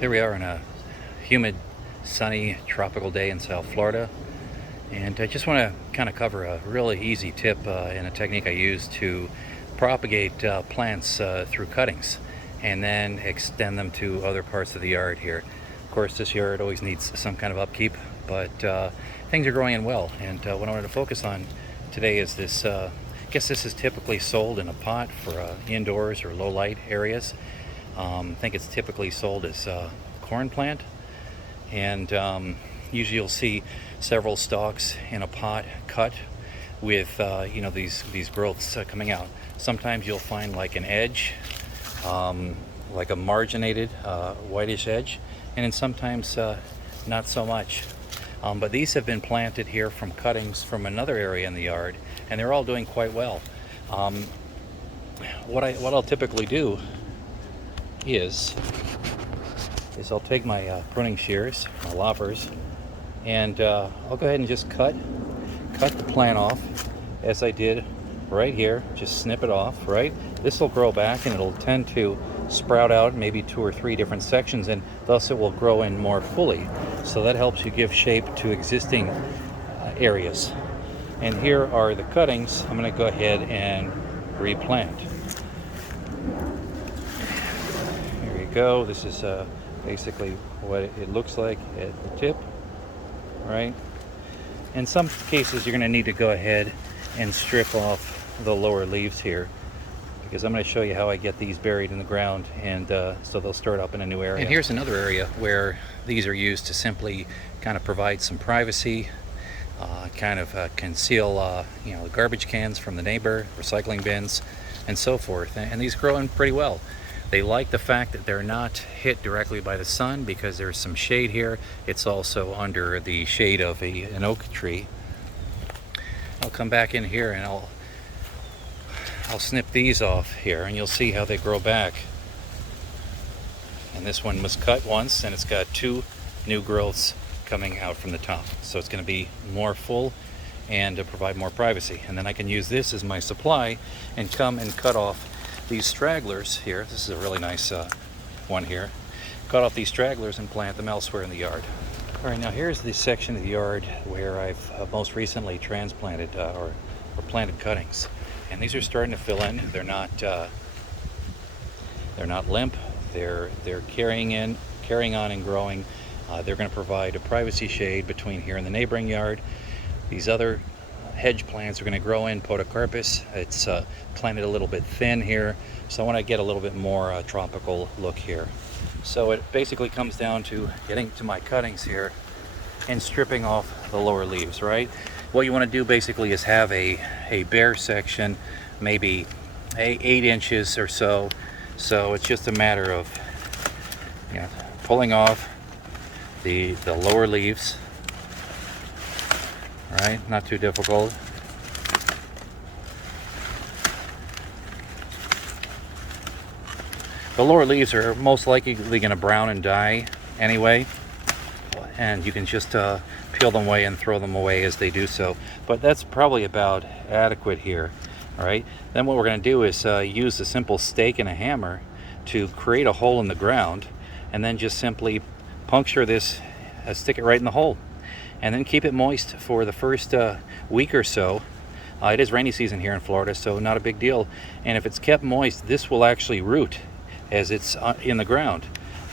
Here we are on a humid, sunny, tropical day in South Florida, and I just want to kind of cover a really easy tip and a technique I use to propagate plants through cuttings and then extend them to other parts of the yard here. Of course, this yard always needs some kind of upkeep, but things are growing in well, and what I wanted to focus on today is this. I guess this is typically sold in a pot for indoors or low light areas. I think it's typically sold as a corn plant, and usually you'll see several stalks in a pot cut with these growths coming out. Sometimes you'll find like an edge, like a marginated whitish edge, and then sometimes not so much. But these have been planted here from cuttings from another area in the yard, and they're all doing quite well. What I'll typically do is I'll take my pruning shears, my loppers, and I'll go ahead and just cut the plant off as I did right here. Just snip it off, right? This will grow back and it'll tend to sprout out maybe 2 or 3 different sections, and thus it will grow in more fully. So that helps you give shape to existing areas. And here are the cuttings I'm going to go ahead and replant. Go. This is basically what it looks like at the tip, right? In some cases you're going to need to go ahead and strip off the lower leaves here, because I'm going to show you how I get these buried in the ground, and so they'll start up in a new area. And here's another area where these are used to simply kind of provide some privacy, conceal the garbage cans from the neighbor, recycling bins, and so forth. And these grow in pretty well. They like the fact that they're not hit directly by the sun because there's some shade here. It's also under the shade of an oak tree. I'll come back in here and I'll snip these off here, and you'll see how they grow back. And this one was cut once, and it's got 2 new growths coming out from the top. So it's going to be more full and provide more privacy. And then I can use this as my supply and come and cut off these stragglers here. This is a really nice one here. Cut off these stragglers and plant them elsewhere in the yard. All right, now here's the section of the yard where I've most recently transplanted or planted cuttings, and these are starting to fill in. They're not limp. They're carrying on and growing. They're going to provide a privacy shade between here and the neighboring yard. These other hedge plants are going to grow in podocarpus. It's planted a little bit thin here, so I want to get a little bit more tropical look here. So it basically comes down to getting to my cuttings here and stripping off the lower leaves, right? What you want to do basically is have a bare section, maybe 8 inches or so. So it's just a matter of pulling off the lower leaves. Right, not too difficult. The lower leaves are most likely going to brown and die anyway, and you can just peel them away and throw them away as they do so. But that's probably about adequate here. All right. Then what we're going to do is use a simple stake and a hammer to create a hole in the ground, and then just simply puncture this, stick it right in the hole. And then keep it moist for the first week or so. It is rainy season here in Florida, so not a big deal. And if it's kept moist, this will actually root as it's in the ground.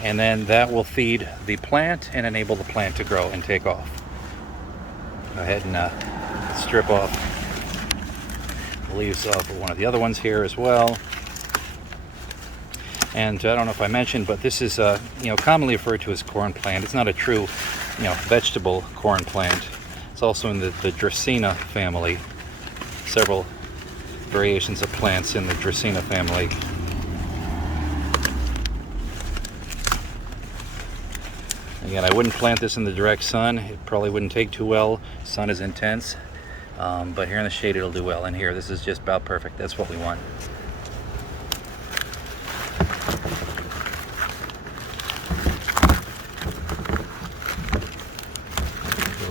And then that will feed the plant and enable the plant to grow and take off. Go ahead and strip off the leaves off of one of the other ones here as well. And I don't know if I mentioned, but this is commonly referred to as corn plant. It's not a true vegetable corn plant. It's also in the Dracaena family. Several variations of plants in the Dracaena family. Again, I wouldn't plant this in the direct sun. It probably wouldn't take too well. Sun is intense, but here in the shade it'll do well. And here, this is just about perfect. That's what we want.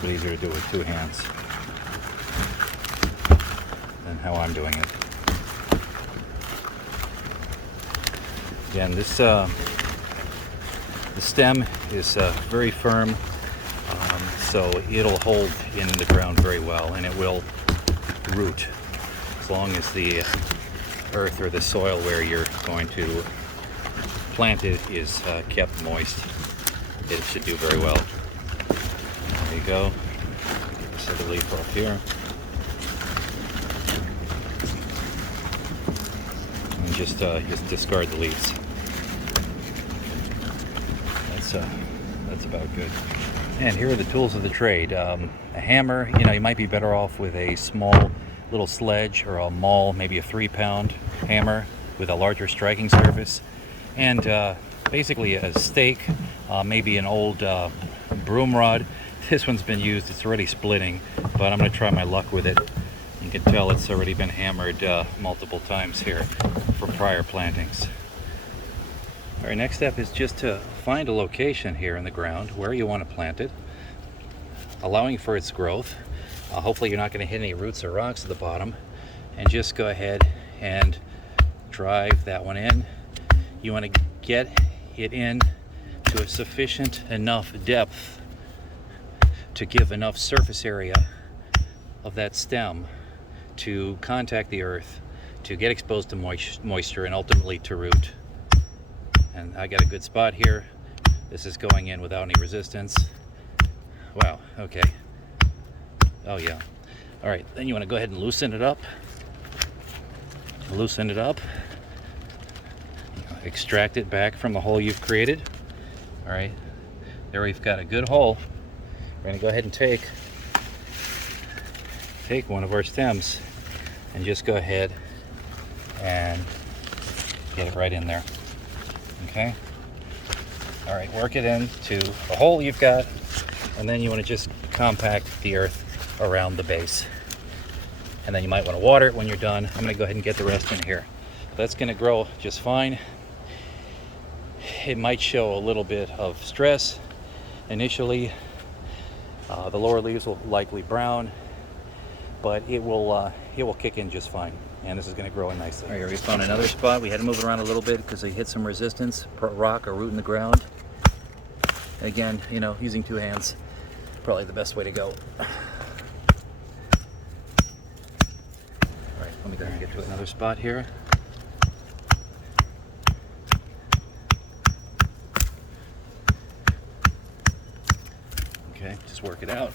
Easier to do with 2 hands than how I'm doing it. Again, this The stem is very firm, so it'll hold in the ground very well, and it will root as long as the earth or the soil where you're going to plant it is kept moist. It should do very well. There you go. Get this other leaf off here. And just discard the leaves. That's about good. And here are the tools of the trade. A hammer, you might be better off with a small little sledge or a maul, maybe a 3-pound hammer with a larger striking surface. And basically a stake, maybe an old broom rod. This one's been used, it's already splitting, but I'm going to try my luck with it. You can tell it's already been hammered multiple times here for prior plantings. All right, next step is just to find a location here in the ground where you want to plant it, allowing for its growth. Hopefully you're not going to hit any roots or rocks at the bottom, and just go ahead and drive that one in. You want to get it in to a sufficient enough depth to give enough surface area of that stem to contact the earth, to get exposed to moisture, and ultimately to root. And I got a good spot here. This is going in without any resistance. Wow, okay. Oh yeah. All right, then you want to go ahead and loosen it up. Loosen it up. Extract it back from the hole you've created. All right, there we've got a good hole. We're going to go ahead and take one of our stems and just go ahead and get it right in there. Okay. All right, work it into the hole you've got, and then you want to just compact the earth around the base. And then you might want to water it when you're done. I'm going to go ahead and get the rest in here. That's going to grow just fine. It might show a little bit of stress initially. The lower leaves will likely brown, but it will kick in just fine. And this is going to grow in nicely. All right, here we found another spot. We had to move it around a little bit because they hit some resistance, rock or root in the ground. And again, using 2 hands, probably the best way to go. All right, let me go ahead and get to another spot here. Okay, just work it out.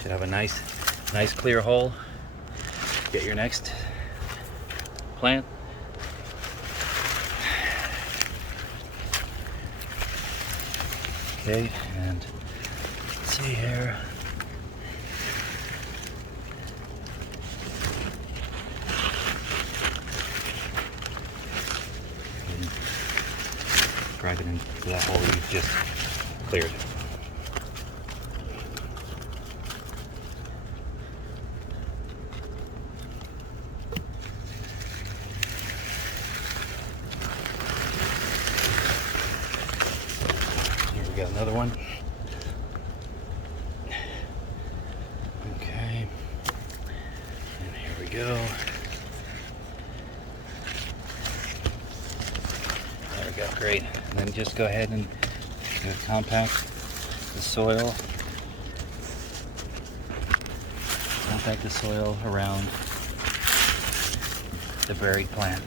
Should have a nice clear hole. Get your next plant. Okay, and let's see here. And drive it into that hole you've just cleared. We got another one. Okay, and here we go. There we go, great. And then just go ahead and compact the soil. Compact the soil around the buried plant.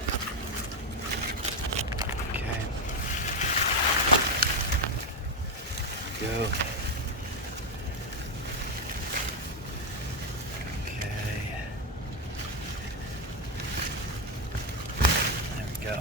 Go. Okay. There we go.